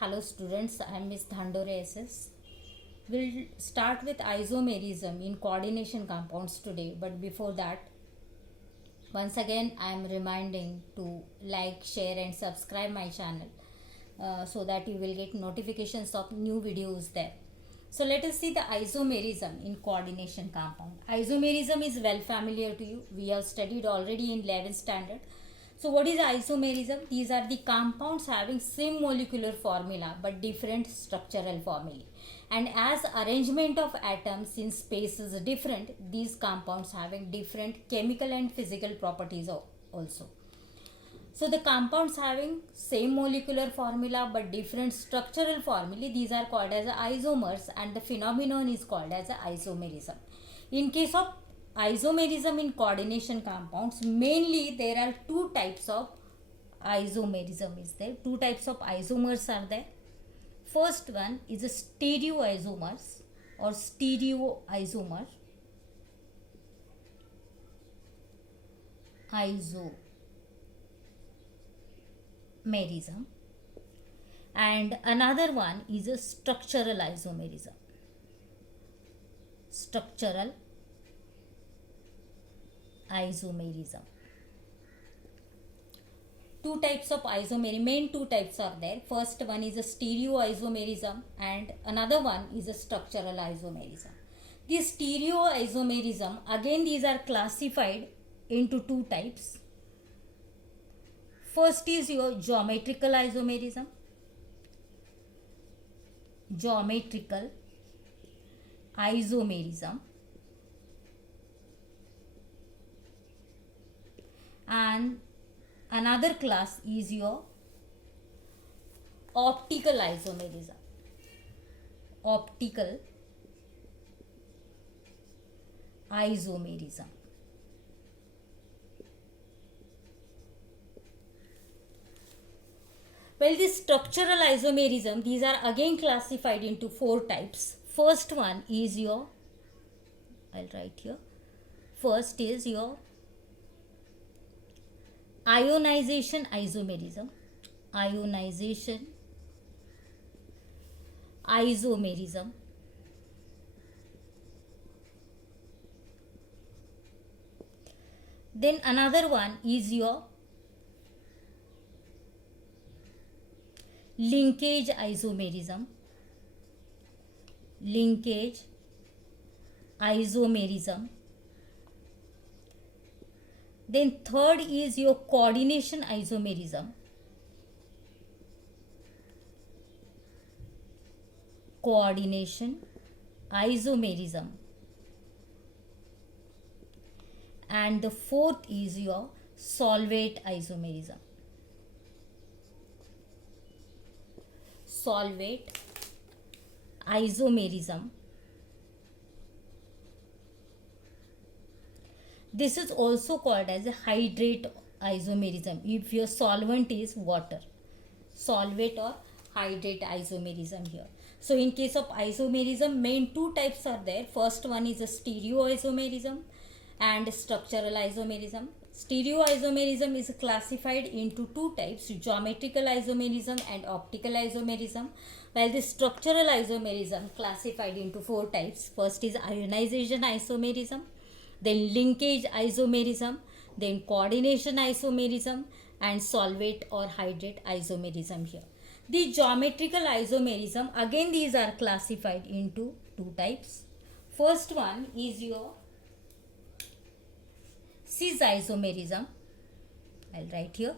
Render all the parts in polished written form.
Hello students, I am Miss Dhandore SS. We'll start with isomerism in coordination compounds today, but before that, once again I am reminding to like, share and subscribe my channel so that you will get notifications of new videos there. So let us see the isomerism in coordination compound. Isomerism is well familiar to you. We have studied already in 11th standard. So what is isomerism? These are the compounds having same molecular formula but different structural formulae. And as arrangement of atoms in space is different, these compounds having different chemical and physical properties also. So the compounds having same molecular formula but different structural formulae, these are called as isomers, and the phenomenon is called as isomerism. In case of isomerism in coordination compounds, mainly there are two types of isomerism is there. Two types of isomers are there. First one is a stereoisomers or stereoisomer. Isomerism. And another one is a structural isomerism. Structural isomerism. Two types of isomerism, main two types are there. First one is a stereoisomerism and another one is a structural isomerism. The stereoisomerism, again these are classified into two types. First is your geometrical isomerism. Geometrical isomerism. And another class is your optical isomerism. Optical isomerism. Well, this structural isomerism, these are again classified into four types. First one is your, I'll write here. First is your ionization isomerism. Ionization isomerism. Then another one is your linkage isomerism. Linkage isomerism. Then third is your coordination isomerism. Coordination isomerism. And the fourth is your solvate isomerism. Solvate isomerism. This is also called as a hydrate isomerism if your solvent is water. Solvate or hydrate isomerism here. So in case of isomerism, main two types are there. First one is a stereoisomerism and structural isomerism. Stereoisomerism is classified into two types, geometrical isomerism and optical isomerism, while the structural isomerism classified into four types. First is ionization isomerism, then linkage isomerism, then coordination isomerism, and solvate or hydrate isomerism here. The geometrical isomerism, again these are classified into two types. First one is your cis isomerism. I'll write here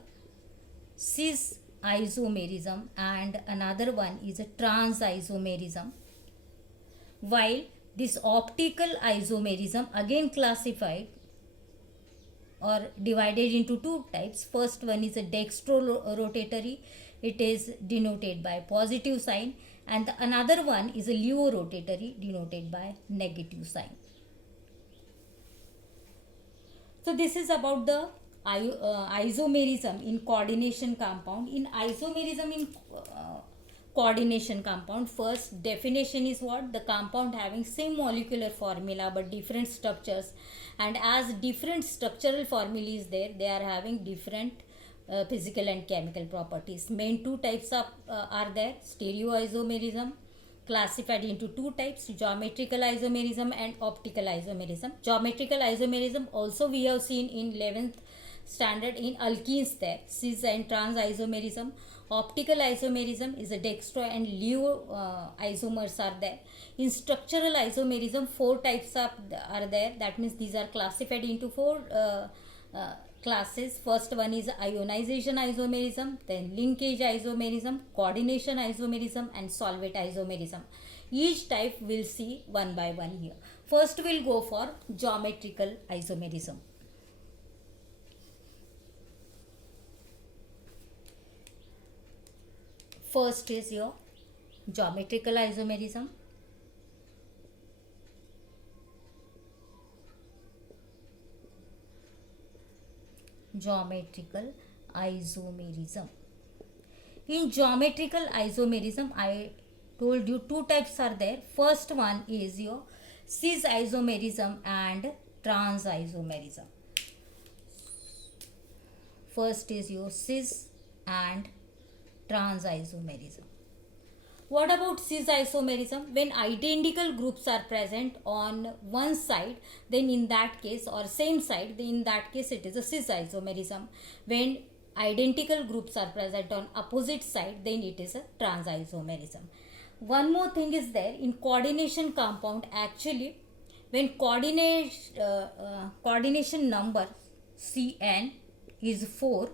cis isomerism, and another one is a trans isomerism. While this optical isomerism again classified or divided into two types. First one is a dextro-rotatory. It is denoted by positive sign, and the another one is a leo-rotatory denoted by negative sign. So this is about the isomerism in coordination compound. In isomerism in coordination compound, first definition is what? The compound having same molecular formula but different structures, and as different structural formulae is there, they are having different physical and chemical properties. Main two types of are there: stereoisomerism, classified into two types: geometrical isomerism and optical isomerism. Geometrical isomerism also we have seen in 11th standard in alkenes there, cis and trans isomerism. Optical isomerism is a dextro and leo isomers are there. In structural isomerism, four types of are there. That means these are classified into four classes. First one is ionization isomerism, then linkage isomerism, coordination isomerism, and solvent isomerism. Each type we'll see one by one here. First we'll go for geometrical isomerism. First is your geometrical isomerism. Geometrical isomerism. In geometrical isomerism, I told you two types are there. First one is your cis isomerism and trans isomerism. First is your cis and trans isomerism. What about cis isomerism? When identical groups are present on one side, then in that case, or same side, then in that case it is a cis isomerism. When identical groups are present on opposite side, then it is a trans isomerism. One more thing is there in coordination compound. Actually, when coordination number Cn is 4,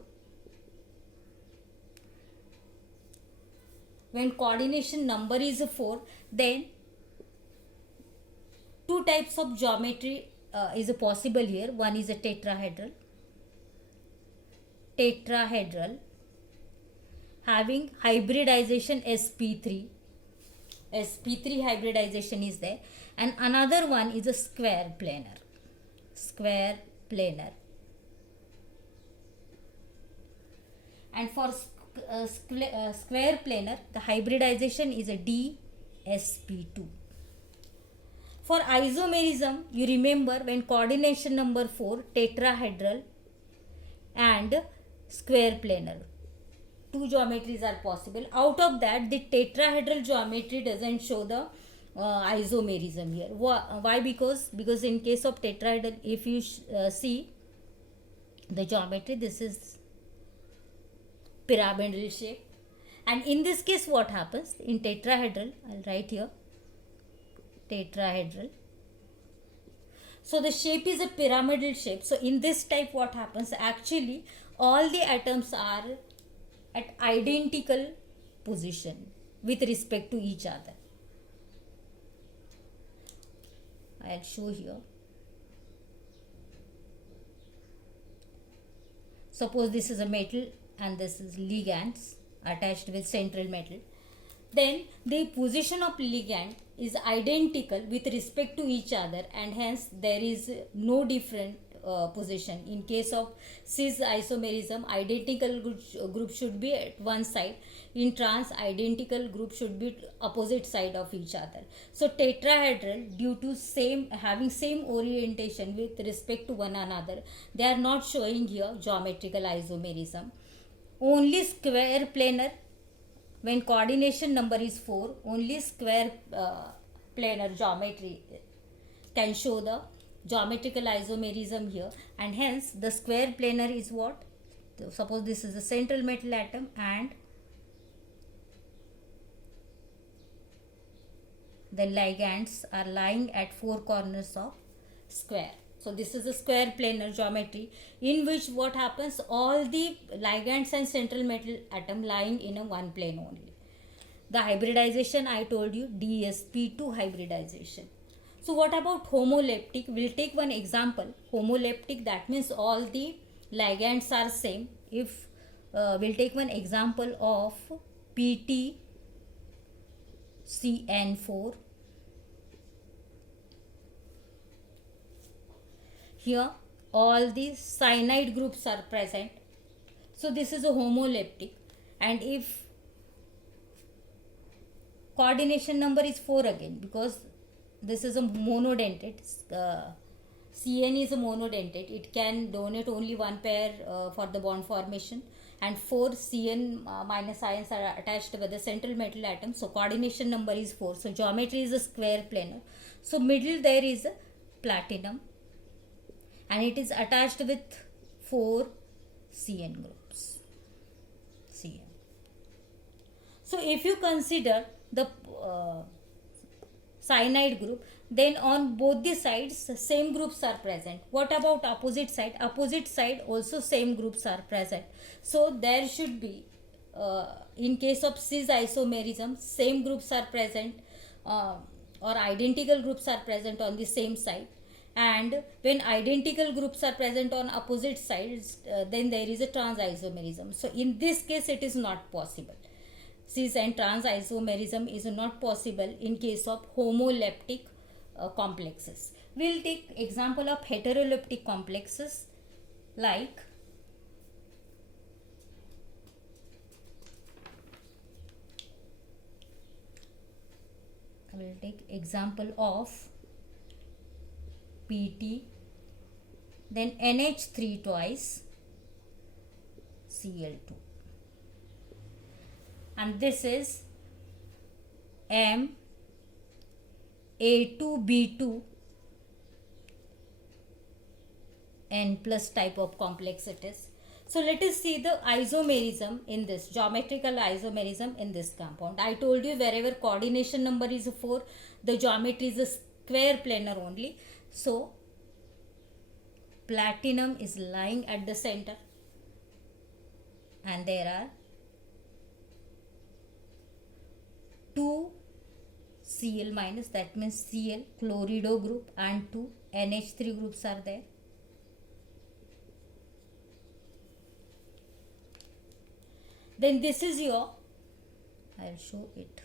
when coordination number is 4, then two types of geometry is possible here. One is a tetrahedral having hybridization sp3 hybridization is there, and another one is a square planar. And for square planar, the hybridization is a dsp2. For isomerism, you remember when coordination number 4, tetrahedral and square planar, two geometries are possible. Out of that, the tetrahedral geometry doesn't show the isomerism here. Why? Because in case of tetrahedral, if you see the geometry, this is pyramidal shape, and in this case what happens in tetrahedral, I'll write here tetrahedral, so the shape is a pyramidal shape. So in this type what happens, actually all the atoms are at identical position with respect to each other. I'll show here. Suppose this is a metal and this is ligands attached with central metal, then the position of ligand is identical with respect to each other, and hence there is no different position. In case of cis isomerism, identical group should be at one side. In trans, identical group should be opposite side of each other. So tetrahedral, due to having same orientation with respect to one another, they are not showing here geometrical isomerism. Only square planar, when coordination number is 4, only square planar geometry can show the geometrical isomerism here, and hence the square planar is what? Suppose this is a central metal atom and the ligands are lying at four corners of square. So this is a square planar geometry in which what happens, all the ligands and central metal atom lying in a one plane only. The hybridization I told you, dsp2 hybridization. So what about homoleptic? We'll take one example. Homoleptic, that means all the ligands are same. If we'll take one example of PtCN4. Here all these cyanide groups are present. So this is a homoleptic, and if coordination number is 4 again, because this is a monodentate, CN is a monodentate, it can donate only one pair for the bond formation, and 4 Cn minus ions are attached with the central metal atom. So coordination number is 4. So geometry is a square planar. So middle there is a platinum and it is attached with 4 Cn groups. Cn. So if you consider the cyanide group, then on both the sides same groups are present. What about opposite side? Opposite side also same groups are present. So there should be in case of cis isomerism, same groups are present or identical groups are present on the same side. And when identical groups are present on opposite sides, then there is a trans isomerism. So in this case it is not possible. Cis and trans isomerism is not possible in case of homoleptic complexes. We'll take example of heteroleptic complexes like I will take example of PT, then NH3 twice Cl2, and this is M A2B2 N plus type of complex it is. So let us see the isomerism in this, geometrical isomerism in this compound. I told you wherever coordination number is 4, the geometry is a square planar only. So platinum is lying at the center and there are 2 Cl minus, that means Cl chlorido group, and 2 NH3 groups are there. Then this is your, I will show it.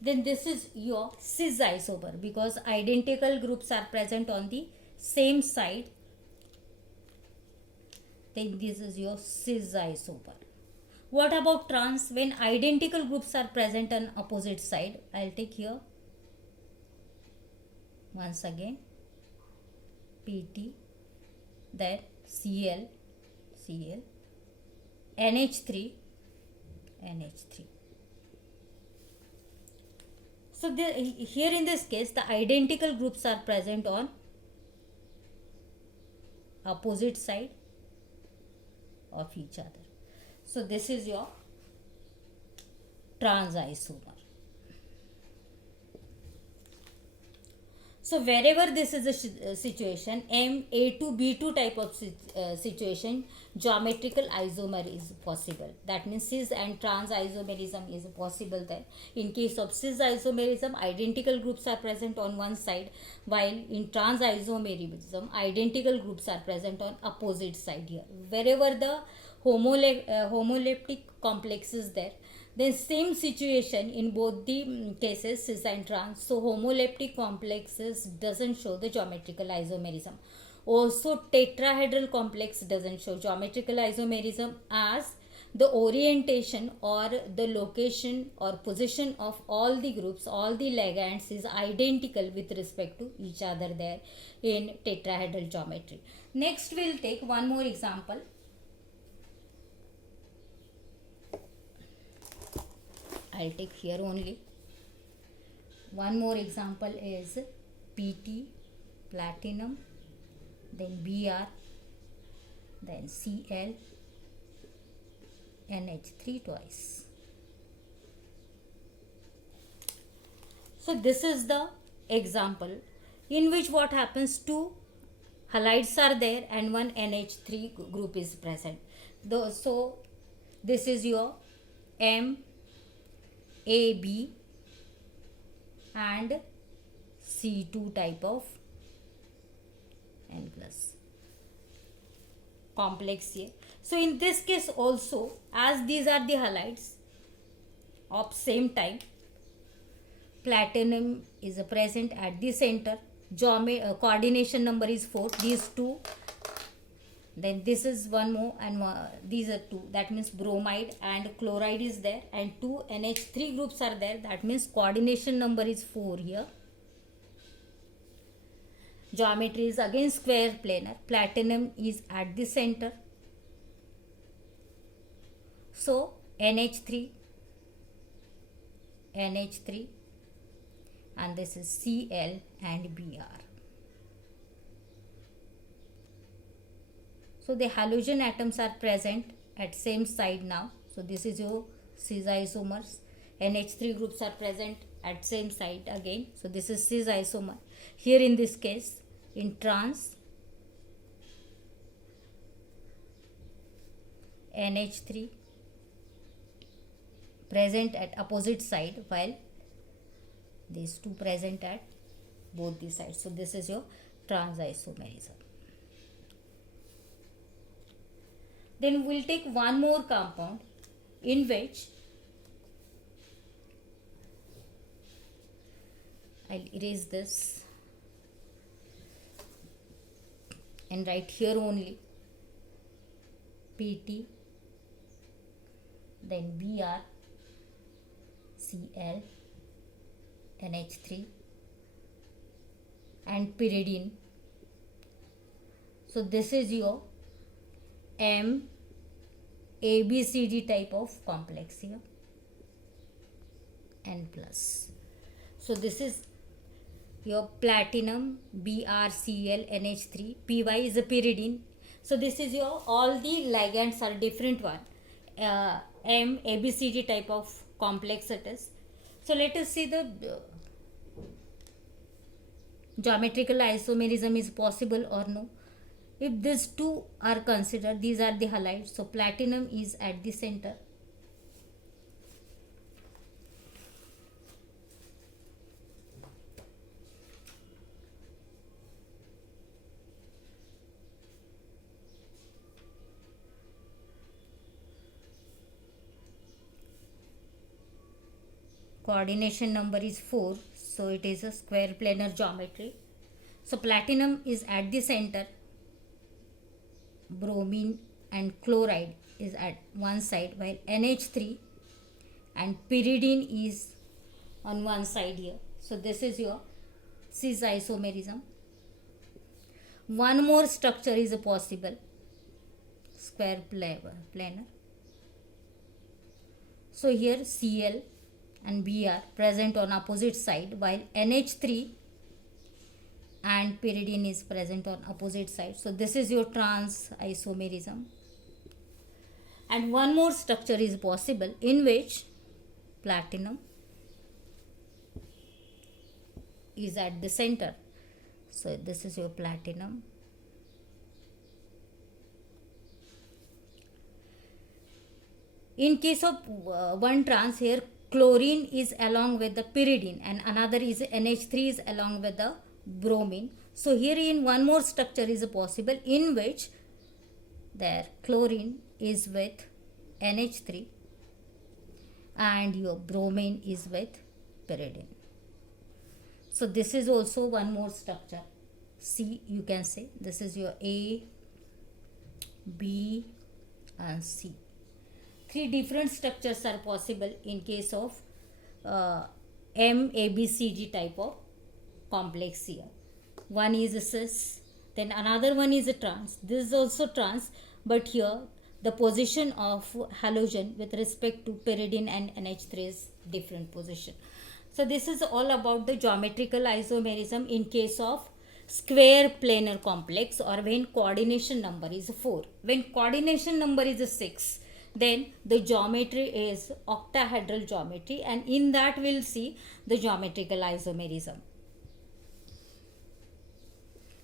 Then this is your cis isomer because identical groups are present on the same side. Then this is your cis isomer. What about trans? When identical groups are present on opposite side, I'll take here once again PT, then Cl, NH3. So here in this case, the identical groups are present on opposite side of each other. So this is your trans isomer. So wherever this is a situation, A2B2 type of situation, geometrical isomer is possible. That means cis and trans isomerism is possible there. In case of cis isomerism, identical groups are present on one side, while in trans isomerism, identical groups are present on opposite side here. Wherever the homoleptic complex is there, then same situation in both the cases, cis and trans. So homoleptic complexes doesn't show the geometrical isomerism. Also tetrahedral complex doesn't show geometrical isomerism, as the orientation or the location or position of all the groups, all the ligands is identical with respect to each other there in tetrahedral geometry. Next we'll take one more example. I'll take here only. One more example is PT, platinum, then Br, then Cl, NH3 twice. So this is the example in which what happens, 2 halides are there and one NH3 group is present. So this is your M, AB and C2 type of N plus complex here. So in this case also, as these are the halides of same type, platinum is present at the center, coordination number is 4, these 2, then this is one more, and these are 2, that means bromide and chloride is there, and 2 NH3 groups are there, that means coordination number is 4 here. Geometry is again square planar. Platinum is at the center. So NH3, and this is Cl and Br. So the halogen atoms are present at same side now. So this is your cis isomers. NH3 groups are present at same side again. So this is cis isomer. Here in this case, in trans, NH3 present at opposite side, while these two present at both the sides. So this is your trans isomerism. Then we'll take one more compound in which I'll erase this and write here only PT, then Br, Cl, NH3 and pyridine. So this is your M ABCD type of complex here, N plus. So this is your platinum, BrCl, NH3, Py is a pyridine. So this is your, all the ligands are different one. M ABCD type of complex it is. So let us see the geometrical isomerism is possible or no. If these two are considered, these are the halides. So platinum is at the center. Coordination number is 4. So it is a square planar geometry. So platinum is at the center. Bromine and chloride is at one side, while NH3 and pyridine is on one side here. So this is your cis isomerism. One more structure is possible, square planar. So here Cl and Br present on opposite side, while NH3 and pyridine is present on opposite side. So this is your trans isomerism. And one more structure is possible in which platinum is at the center. So this is your platinum. In case of one trans, here chlorine is along with the pyridine and another is NH3 is along with the bromine. So here in one more structure is possible in which there chlorine is with NH3 and your bromine is with pyridine. So this is also one more structure. C, you can say this is your A, B and C. Three different structures are possible in case of MABCD type of complex here. One is a cis, then another one is a trans. This is also trans, but here the position of halogen with respect to pyridine and NH3 is different position. So this is all about the geometrical isomerism in case of square planar complex or when coordination number is 4. When coordination number is 6, then the geometry is octahedral geometry, and in that we'll see the geometrical isomerism.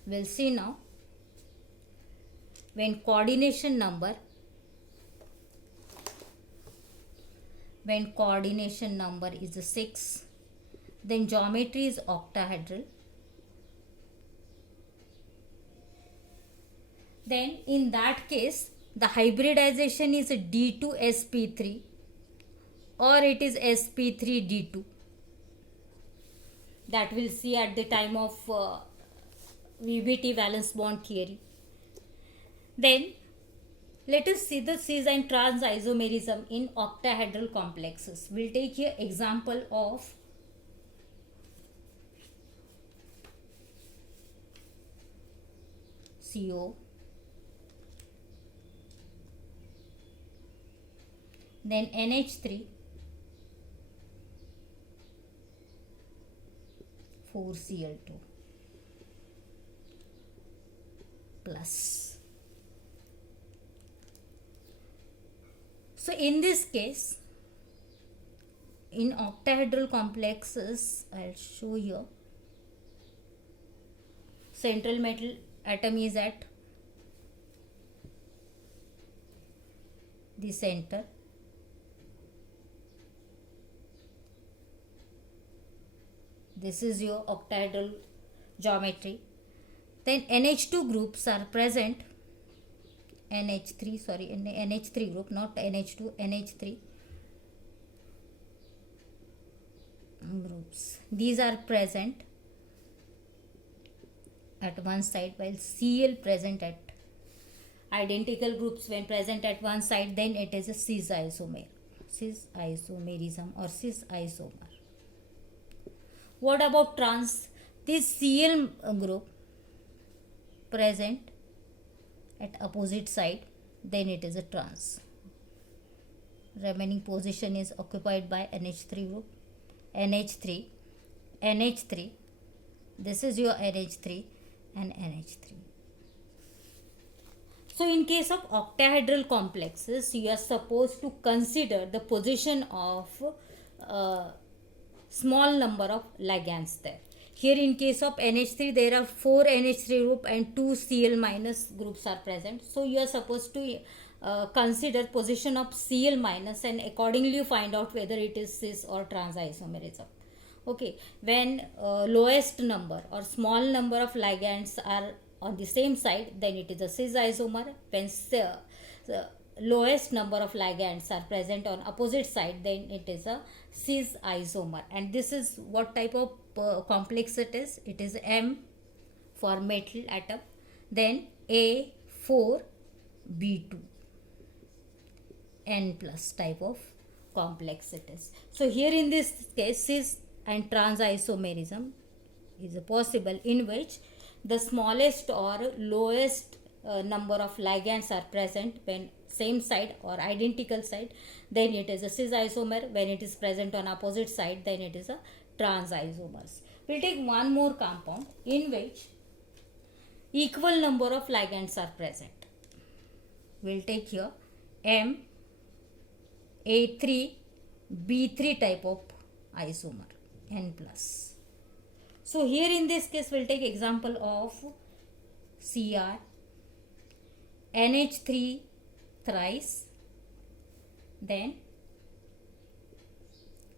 We'll see now. When coordination number is 6, then geometry is octahedral. Then in that case the hybridization is D2sp3 or it is sp3d2. That we'll see at the time of VBT valence bond theory. Then let us see the cis and trans isomerism in octahedral complexes. We'll take here example of CO, then NH3, 4Cl2 plus. So in this case, in octahedral complexes, I'll show here, central metal atom is at the center, this is your octahedral geometry. Then NH2 groups are present, NH3 group, not NH2, NH3 groups. These are present at one side, while Cl present at identical groups when present at one side, then it is a cis isomerism or cis isomer. What about trans? This Cl group present at opposite side, then it is a trans. Remaining position is occupied by NH3 group. NH3, this is your NH3 and NH3. So in case of octahedral complexes, you are supposed to consider the position of small number of ligands there. Here in case of NH3, there are 4 NH3 group and 2 Cl minus groups are present. So you are supposed to consider position of Cl minus and accordingly you find out whether it is cis or trans isomerism. Okay, when lowest number or small number of ligands are on the same side, then it is a cis isomer. When the lowest number of ligands are present on opposite side, then it is a cis isomer. And this is what type of complex it is. It is M for metal atom, then A4B2 N plus type of complex it is. So here in this case, cis and trans isomerism is possible, in which the smallest or lowest number of ligands are present when same side or identical side, then it is a cis isomer. When it is present on opposite side, then it is a trans isomers. We'll take one more compound in which equal number of ligands are present. We'll take here M A3B3 type of isomer, N plus. So here in this case, we'll take example of Cr, NH3 thrice, then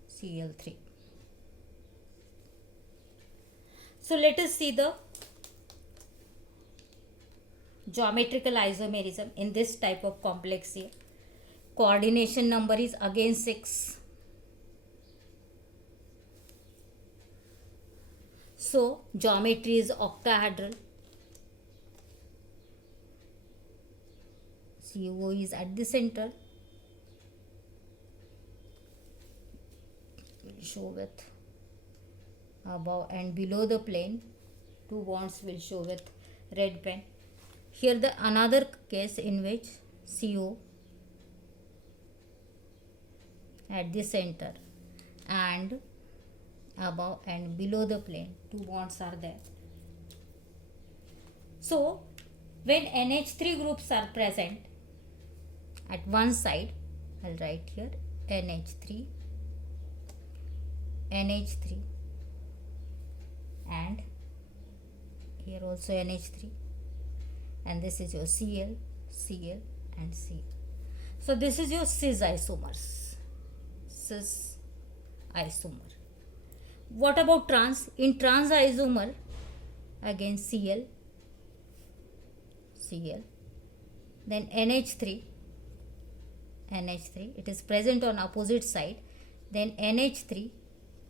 Cl3. So let us see the geometrical isomerism in this type of complex here. Coordination number is again 6. So geometry is octahedral. CO is at the center. We'll show with above and below the plane. 2 bonds will show with red pen. Here the another case in which CO at the center and above and below the plane 2 bonds are there. So when NH3 groups are present at one side, I'll write here NH3 and here also NH3, and this is your Cl and Cl. So this is your cis isomers. What about trans? In trans isomer, again Cl, then NH3, it is present on opposite side, then NH3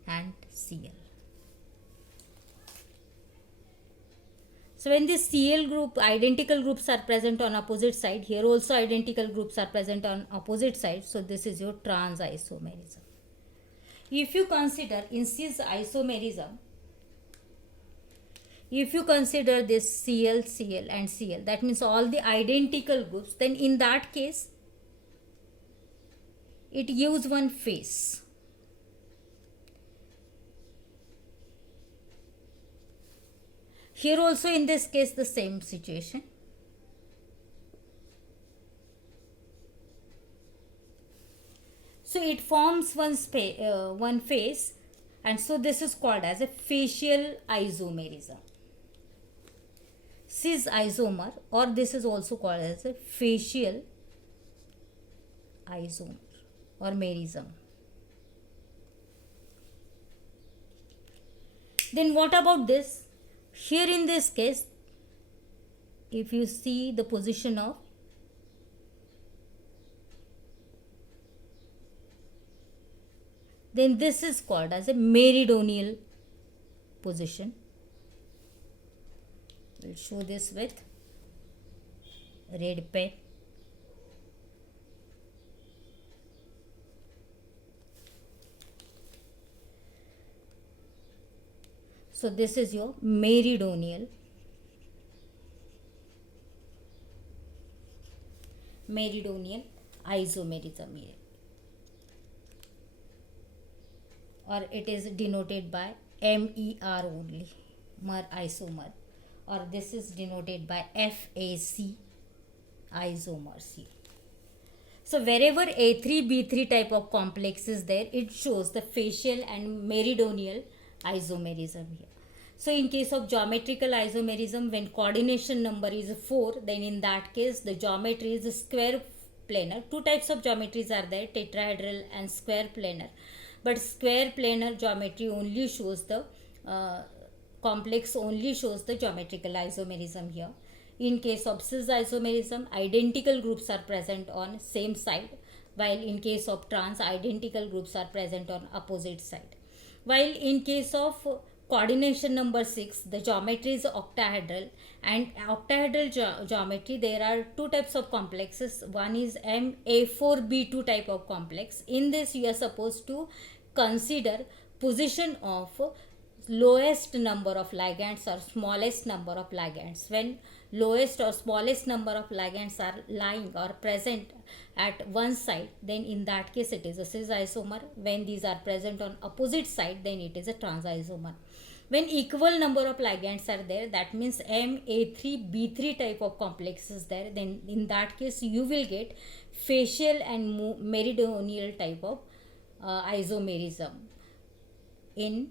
and Cl. So when this Cl group, identical groups are present on opposite side, here also identical groups are present on opposite side, so this is your trans isomerism. If you consider in cis isomerism, if you consider this Cl, Cl and Cl, that means all the identical groups, then in that case it gives one face. Here also in this case the same situation. So it forms one face, and so this is called as a facial isomerism. Cis isomer, or this is also called as a facial isomer or merism. Then what about this? Here in this case, if you see the position of then this is called as a meridional position. We'll show this with red pen. So this is your meridional isomerism here, or it is denoted by MER only, mer isomer, or this is denoted by FAC isomers here. So wherever A3B3 type of complex is there, it shows the facial and meridional isomerism here. So in case of geometrical isomerism, when coordination number is 4, then in that case the geometry is square planar. Two types of geometries are there, tetrahedral and square planar. But square planar geometry only shows the complex only shows the geometrical isomerism here. In case of cis isomerism, identical groups are present on same side, while in case of trans, identical groups are present on opposite side. While in case of coordination number 6, the geometry is octahedral, and octahedral geometry, there are two types of complexes. One is MA4B2 type of complex. In this you are supposed to consider position of lowest number of ligands or smallest number of ligands. When lowest or smallest number of ligands are lying or present at one side, then in that case it is a cis isomer. When these are present on opposite side, then it is a trans isomer. When equal number of ligands are there, that means MA3B3 type of complex is there, then in that case you will get facial and meridional type of isomerism in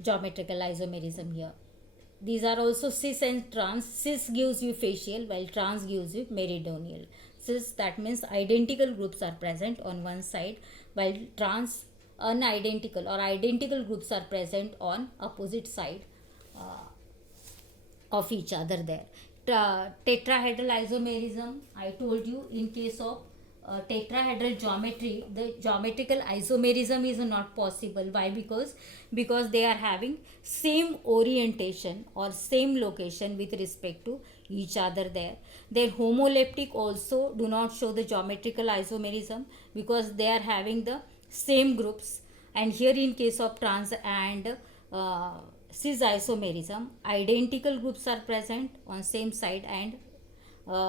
geometrical isomerism here. These are also cis and trans. Cis gives you facial, while trans gives you meridional. Cis, that means identical groups are present on one side, while trans, unidentical or identical groups are present on opposite side of each other there. Tetrahedral isomerism, I told you, in case of tetrahedral geometry, the geometrical isomerism is not possible. Why? Because they are having same orientation or same location with respect to each other there. Their homoleptic also do not show the geometrical isomerism because they are having the same groups. And here in case of trans and cis isomerism, identical groups are present on same side, and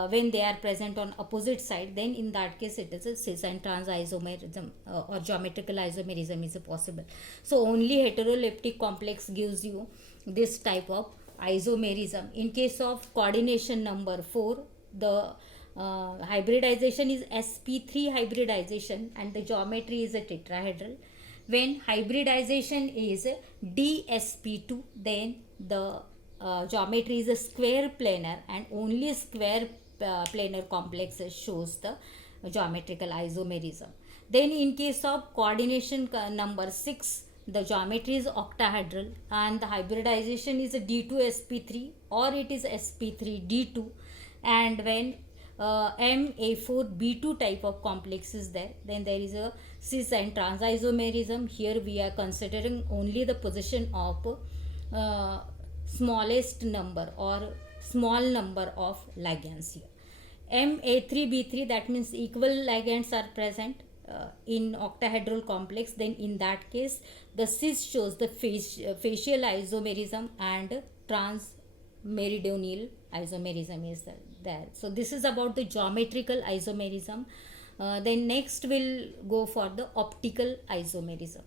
when they are present on opposite side, then in that case it is a cis and trans isomerism or geometrical isomerism is possible. So only heteroleptic complex gives you this type of isomerism. In case of coordination number 4, the hybridization is sp3 hybridization and the geometry is a tetrahedral. When hybridization is dsp2, then the geometry is a square planar, and only square planar complexes shows the geometrical isomerism. Then in case of coordination number 6, the geometry is octahedral and the hybridization is a d2sp3 or it is sp3d2. And when MA4B2 type of complex is there, then there is a cis and trans isomerism. Here we are considering only the position of smallest number or small number of ligands here. MA3B3, that means equal ligands are present in octahedral complex, then in that case the cis shows the facial isomerism and trans meridional isomerism is there. So this is about the geometrical isomerism. Then next we'll go for the optical isomerism.